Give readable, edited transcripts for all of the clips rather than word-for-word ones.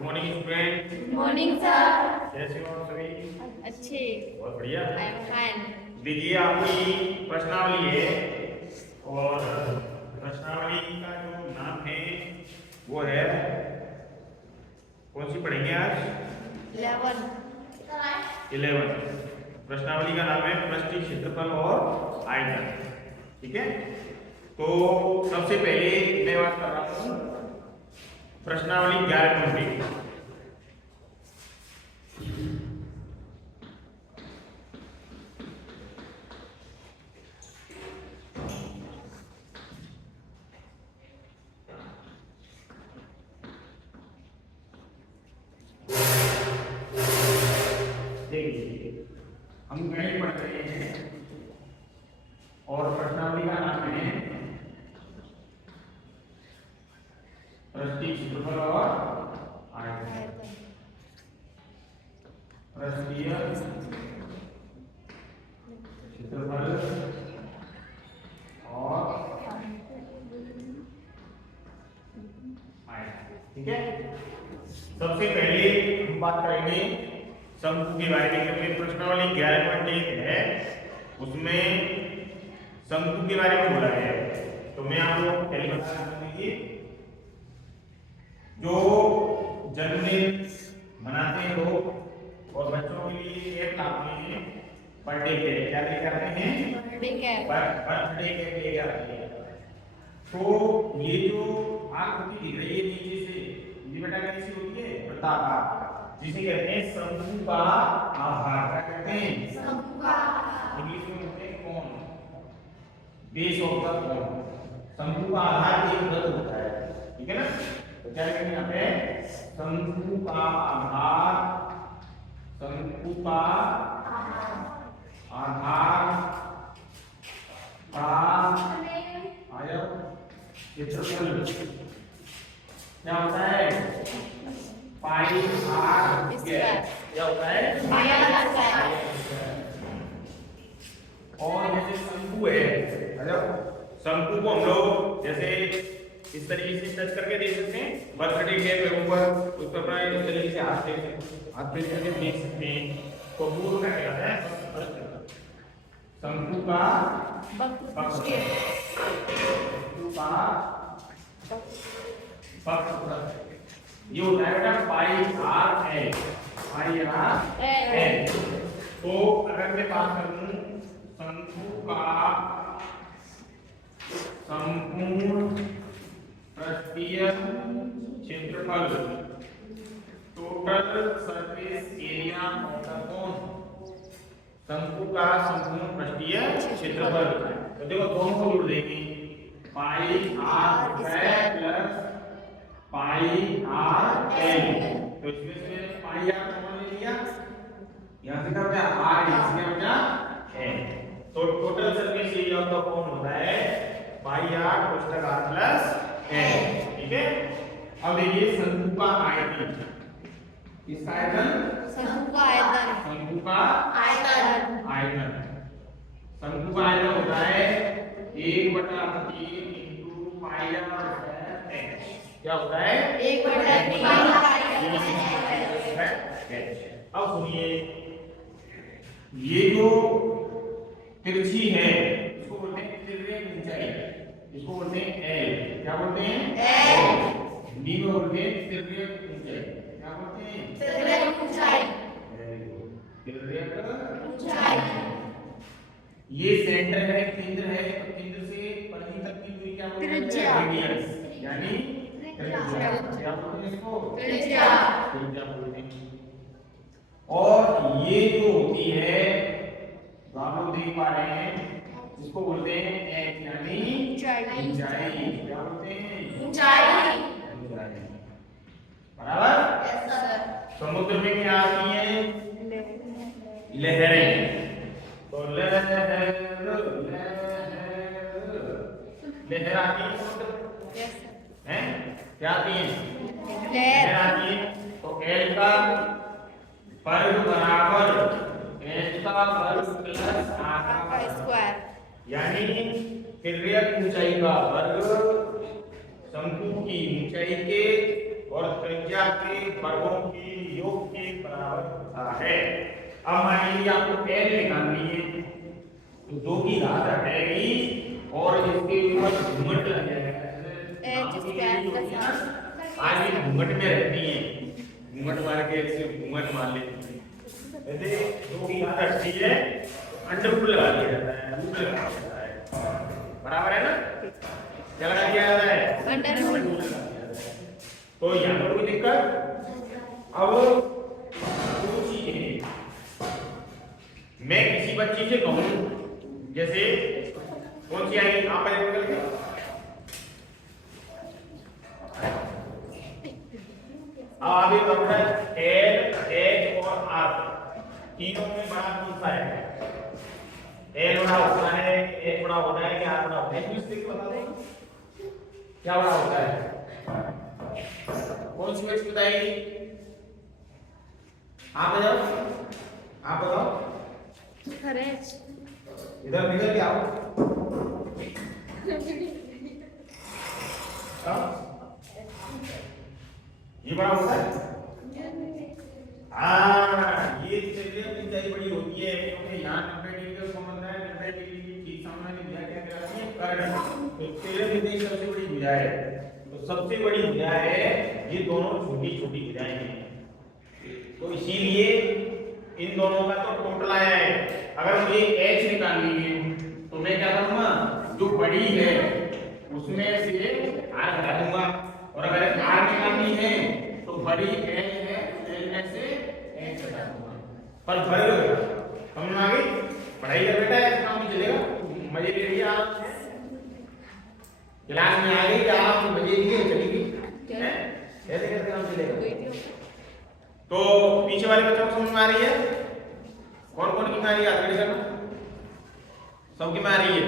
Morning student. Good morning sir. कैसे हो आप सभी? अच्छे। बहुत बढ़िया। I am fine. देखिए आपकी प्रश्नावली है और प्रश्नावली का जो नाम है वो है, कौन सी पढ़ेंगे आज? 11। प्रश्नावली का नाम है पृष्ठीय क्षेत्रफल और आयतन। ठीक है, तो सबसे पहले मैं बात कर रहा हूँ प्रश्नावली 11 पे। देखिए हम गणित पढ़ रहे हैं और प्रश्नावली का नाम है पृष्ठीय क्षेत्रफल और आयतन। पृष्ठीय क्षेत्रफल और आयतन। ठीक है, सबसे पहले हम बात करेंगे शंकु के बारे में, क्योंकि प्रश्नावली 11.1 है, उसमें शंकु के बारे में बोला है। तो मैं आपको पहले बता दूं कि जो जन्मदिन मनाते हैं लोग और बच्चों के लिए एक लाते हैं बर्थडे केक। क्या लेके आते हैं? Birthday cake. बर्थडे केक लेके आते हैं। तो ये जो आकृति दिख रही है नीचे से, ये बेटा कैसी होती है? वृत्ताकार, जिसे कहते हैं शंकु का आधार। क्या कहते हैं? शंकु का आधार। इंग्लिश में कहते हैं कोन, बेस ऑफ द कोन। शंकु का आधार एक वृत्त होता है। ठीक है ना? तो क्या लिखेंगे यहाँ पे? शंकु का आधार, शंकु का आधार का क्षेत्रफल क्या होता है? पाई आर स्क्वायर। क्या होता है? पाई आर स्क्वायर। और जैसे शंकु है, शंकु को हम लोग जैसे इस तरीके से टच करके देख सकते हैं, बर्थडे केक के ऊपर उस पर इस तरीके से हाथ पे करके देख सकते हैं। तो पूर्ण का क्या है? शंकु का पक्ष, शंकु का पक्ष ये होता है बेटा पाई आर एल। पाई आर एल। तो अगर मैं बात करूं शंकु का संपूर्ण पृष्ठीय क्षेत्रफल, total surface area of the cone, शंकु का संपूर्ण पृष्ठीय क्षेत्रफल। तो देखो दोनों को जोड़ देंगे, pi are square plus pi R L. तो इसमें से मैंने पाई आर कॉमन ले लिया, यहां से क्या हो गया? आर, इसमें हो गया एल। तो total surface area of the cone होता है पाई आर कोष्ठक आर प्लस एल। ठीक है, अब देखिए शंकु का आयतन। इसका आयतन? शंकु का आयतन। शंकु का आयतन। आयतन, शंकु का आयतन होता है 1/3 into pi are square h. क्या होता है? 1/3 पाई आर। अब सुनिए, ये जो तिरछी है इसको बोलते हैं तिर्यक ऊंचाई, इसको बोलते हैं एल। क्या बोलते हैं? एल। हिंदी में बोलते हैं तिर्यक ऊंचाई। क्या बोलते हैं? तिर्यक ऊंचाई। तिर्यक ऊंचाई। ये सेंटर है, केंद्र है, तो केंद्र से परिधि तक की दूरी क्या बोलते हैं? रेडियस, यानी त्रिज्या। क्या बोलते हैं इसको? त्रिज्या। त्रिज्या बोलते हैं। और ये जो होती है, जो आप लोग देख पा रहे हैं, इसको बोलते हैं एच, यानी ऊंचाई। क्या बोलते हैं? ऊंचाई। बराबर? Yes sir. समुद्र में क्या आती है? लहरें। तो लहर आती है समुद्र यस हैं? क्या आती है? लहर आती है। तो एल का वर्ग बराबर एच का वर्ग प्लस आर का स्क्वायर, यानी तिर्यक ऊंचाई का वर्ग शंकु की ऊंचाई के और त्रिज्या के वर्गों की योग के बराबर होता है। अब मान लीजिए आपको एल निकालनी है, तो 2 की घात हटेगी और इसके ऊपर घूंघट लग जाएगा। H स्क्वायर का साथ आज ये घूंघट में रहती है, घूंघट मार के ऐसे घूंघट मार लेती है। यदि 2 की घात हटती है अंडर रूट लगा दिया जाता है, रूट लगा दिया जाता है, बराबर है ना? क्या लगा दिया जाता है? Under root. लगा दिया जाता है। तो यहाँ पर कोई दिक्कत? अब दो चीजें, मैं किसी बच्ची से कहूँ, जैसे कौन सी आएगी आप पहले निकल के अब आप ये बताओ एल, एच और आर तीनों में बड़ा कौन सा है? एल बड़ा होता है, एच बड़ा होता है कि आर बड़ा होता है? इसमें से बता दो क्या बड़ा होता है? कौन सी चीज बताइए? आप बताओ, आप बताओ। करेक्ट। इधर निकल के आओ। ये बड़ा होता है? ये चलिए ऊंचाई बड़ी होती है क्योंकि यहाँ 90 डिग्री का कौन है, 90 डिग्री की चीज सामने भुजा क्या कहलाती है? कर्ण। तो 13 में सबसे बड़ी भुजा है, तो सबसे बड़ी भुजा है, ये दोनों छोटी छोटी भुजाएं हैं, तो इसीलिए इन दोनों का तो टोटल आया है। अगर मुझे h निकालनी है तो मैं क्या करूंगा, जो बड़ी है उसमें से r घटा दूंगा, और अगर r निकालनी है तो बड़ी l है, l में से h घटा दूंगा। पर वर्ग समझ में आ गई? पढ़ाई कर बेटा, ऐसे काम नहीं चलेगा, मजे ले रही आप क्लास में आ गई क्या? आप मजे लिए चलेगी, ऐसे कैसे काम चलेगा? तो पीछे वाले बच्चों को समझ में आ रही है? कौन कौन की में आ रही है? याद करना सबकी में आ रही है।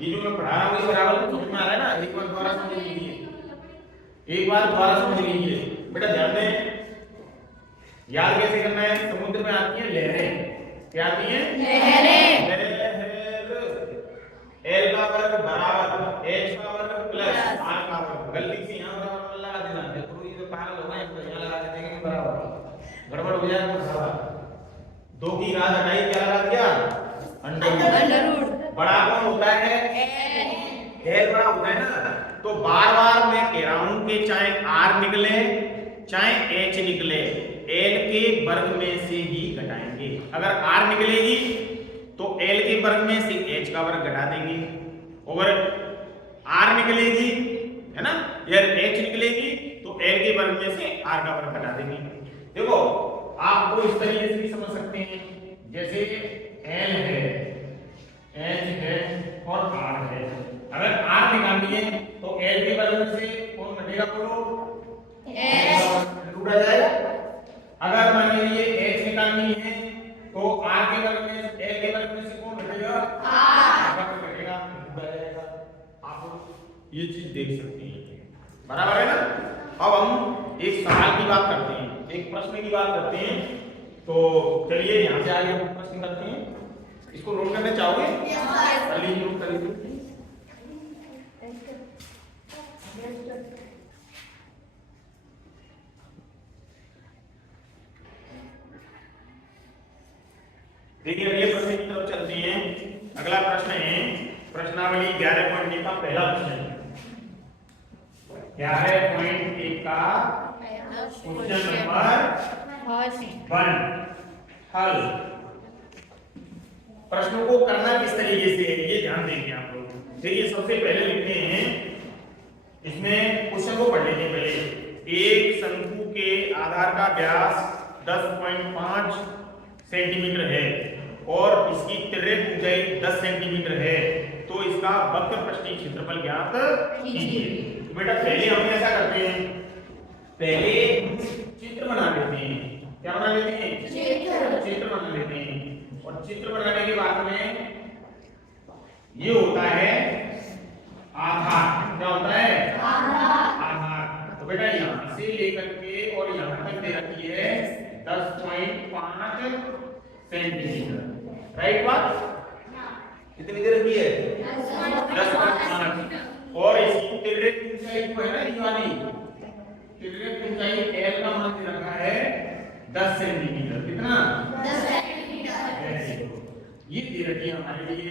ये जो मैं पढ़ा रहा हूँ इस बराबर समझ में आ रहा है ना? एक बार दोबारा समझ लीजिए, एक बार दोबारा समझ लीजिए बेटा, ध्यान दें। याद कैसे करना है? समुद्र में आती है लहरें, क्या आती है? लहरें। एल का वर्ग बराबर एच का वर्ग प्लस आर का वर्ग। गलती से यहाँ बराबर लगा देना, देखो ये तो पागल होगा, इसको यहाँ लगा देते हैं बराबर, गड़बड़ हो जाएगा तो बराबर। 2 की घात हटाई, क्या लगा दिया? Under root. बड़ा कौन होता है? एल बड़ा होता है ना। तो बार बार मैं कह रहा हूं कि चाहे आर निकले चाहे एच निकले, एल के वर्ग में से ही घटाएंगे। अगर आर निकलेगी तो एल के वर्ग में से एच का वर्ग घटा देंगे, और आर निकलेगी है ना, या एच निकलेगी तो एल के वर्ग में से आर का वर्ग घटा देंगे। देखो आपको इस तरीके से भी समझ सकते हैं, जैसे एल है, एच है और आर है। अगर आर निकालनी है तो एल के वर्ग में से कौन घटेगा? बोलो, एच टूटा जाएगा। अगर मान लीजिए एच निकालनी है तो आर के वर्ग में, एल के वर्ग में से कौन घटेगा? आर का वर्ग घटेगा, टूटा जाएगा। आप ये चीज देख सकते हैं, बराबर है ना? अब हम एक सवाल की बात करते हैं, एक प्रश्न की बात करते हैं। तो चलिए यहाँ से आगे प्रश्न करते हैं। इसको नोट करना चाहोगे? कर लीजिए, नोट कर लीजिए। देखिए अगले प्रश्न की तरफ चलते हैं। अगला प्रश्न है प्रश्नावली 11.1 का पहला प्रश्न है। 11.1 का क्वेश्चन नंबर 1 हल। प्रश्नों को करना किस तरीके से है ये ध्यान देंगे आप लोग। देखिए सबसे पहले लिखते हैं, इसमें क्वेश्चन को पढ़ लेंगे पहले। एक शंकु के आधार का व्यास 10.5 सेंटीमीटर है और इसकी तिर्यक ऊंचाई 10 सेंटीमीटर है, तो इसका वक्र पृष्ठीय क्षेत्रफल ज्ञात कीजिए। तो बेटा पहले हम ऐसा करते हैं, पहले चित्र बना लेते हैं। क्या बना लेते हैं? चित्र बना लेते हैं। और चित्र बनाने के बाद में ये होता है आधार। क्या होता है? आधार। तो बेटा यहां से लेकर के और यहां तक दे रखी है 10.5 सेंटीमीटर। राइट बात? कितनी दे रखी है? 10.5। और इसकी तिर्यक ऊंचाई जो है ना, ये वाली तिर्यक तिर्यक ऊंचाई L का मान दे रखा है 10 सेंटीमीटर। कितना? 10 सेंटीमीटर। ये दे रखी है हमारे लिए,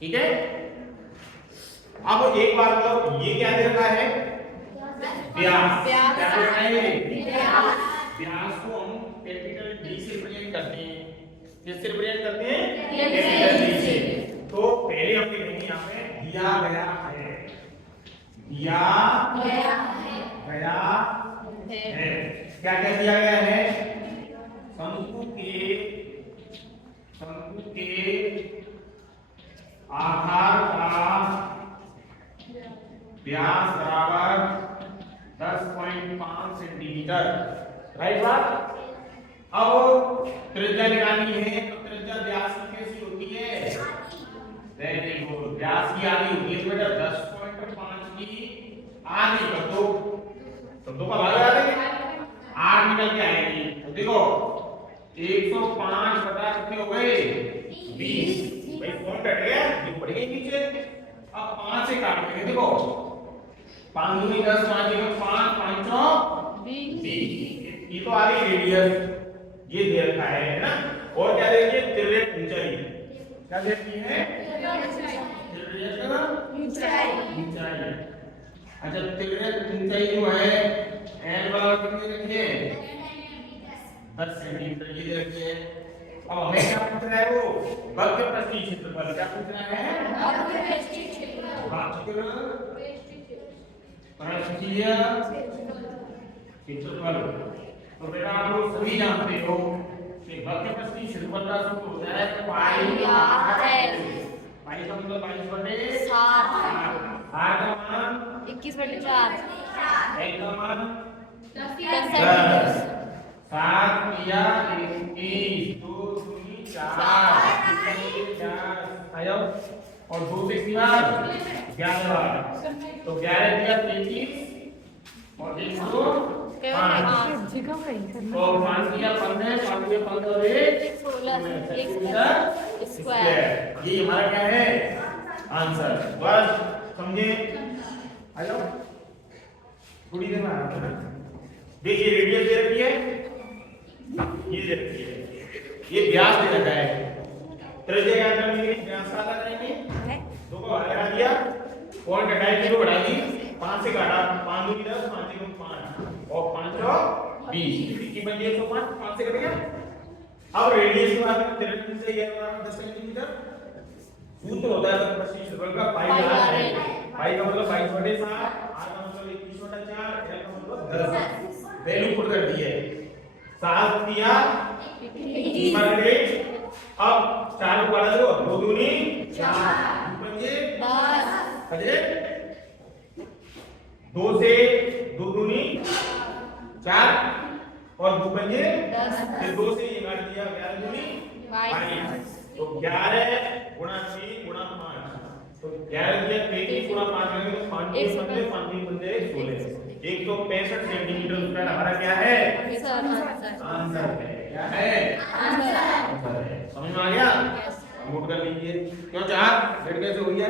ठीक है। अब एक बात तो ये क्या दे रखा है? व्यास। क्या दे रखा है? व्यास को हम कैपिटल D से रिप्रेजेंट करते हैं। किससे रिप्रेजेंट करते हैं? कैपिटल D से। तो पहले हम लिखेंगे यहाँ पे दिया गया है, दिया गया है। क्या क्या दिया गया है? शंकु के आधार का व्यास बराबर 10.5 सेंटीमीटर। राइट बात। अब त्रिज्या निकालनी है, तो त्रिज्या व्यास की कैसी होती है? वेरी गुड, व्यास की आधी होती है। तो बेटा 10.5 की आधी कर दो, तो दो का भाग लगा देंगे, 8 निकल के आएगी। तो देखो 105 बटा कितने हो गए? 20। भाई कौन कट गया? ये पड़ गई नीचे। अब 5 से काट देंगे। देखो 5 दूनी 10, 5 दूनी 5, 5 20। ये तो आ गई रेडियस, ये दे रखा है ना। और क्या देखिए? तिर्यक ऊंचाई। क्या देखती है? तिर्यक ऊंचाई। अच्छा, तिर्यक ऊंचाई जो है L बराबर कितनी रखी है? 10 सेंटीमीटर ये दे रखी है। अब हमें क्या पूछ रहा है? वो वक्र पृष्ठीय क्षेत्रफल। क्या पूछ रहा है? वक्र पृष्ठीय क्षेत्रफल। तो बेटा आप लोग सभी जानते हो कि वक्र पृष्ठीय क्षेत्रफल का सूत्र होता है पाई आर एल। पाई का मतलब 22/7, आर का मान 21/4, एल का मान 10 सेंटीमीटर। 7 या 21, 2 दूनी 4, आयो। और 2 से कितना? 11। तो 11 दिया 33 और 1 2 5। तो 5 दिया 15, 5 दिया 15 और 1 16 स्क्वायर। ये हमारा क्या है? आंसर। बस समझे? आयो थोड़ी देर में आता है। देखिए रेडियस दे रखी है, ये दे रखी है, ये व्यास दे रखा है। त्रिज्या ज्ञात करने के लिए व्यास का पता करेंगे। 2 को बाहर हटा दिया, कौन घटाई 0 बढ़ा दी, 5 से काटा, 5 दूनी 10, 5 दूनी 5 और 5 और 20 की बन गई 105, 5 से कट गया। अब रेडियस के बाद तिर्यक से ये बराबर 10 सेंटीमीटर। सूत्र होता है वक्र पृष्ठीय क्षेत्रफल का पाई आर एल। पाई का मतलब 22/7, आर का मतलब 21/4, एल का मतलब 10। वैल्यू पुट कर दी है। 7 दिया 20। अब 4 को बढ़ा दो, 2 दूनी 4, 2 पंजे 10, अजय 2 से 2 दूनी 4 और 2 पंजे 10। फिर 2 से ये काट दिया, 11 दूनी 22। तो 11 गुणा 3 गुणा 5, तो 11 दिया 33 गुणा 5 करेंगे तो 5 पंजे 16, 165 सेंटीमीटर उसका हमारा क्या है? आंसर है। क्या है? आंसर है। समझ में आ गया? नोट कर लीजिए। क्यों 4 कैसे हो गया?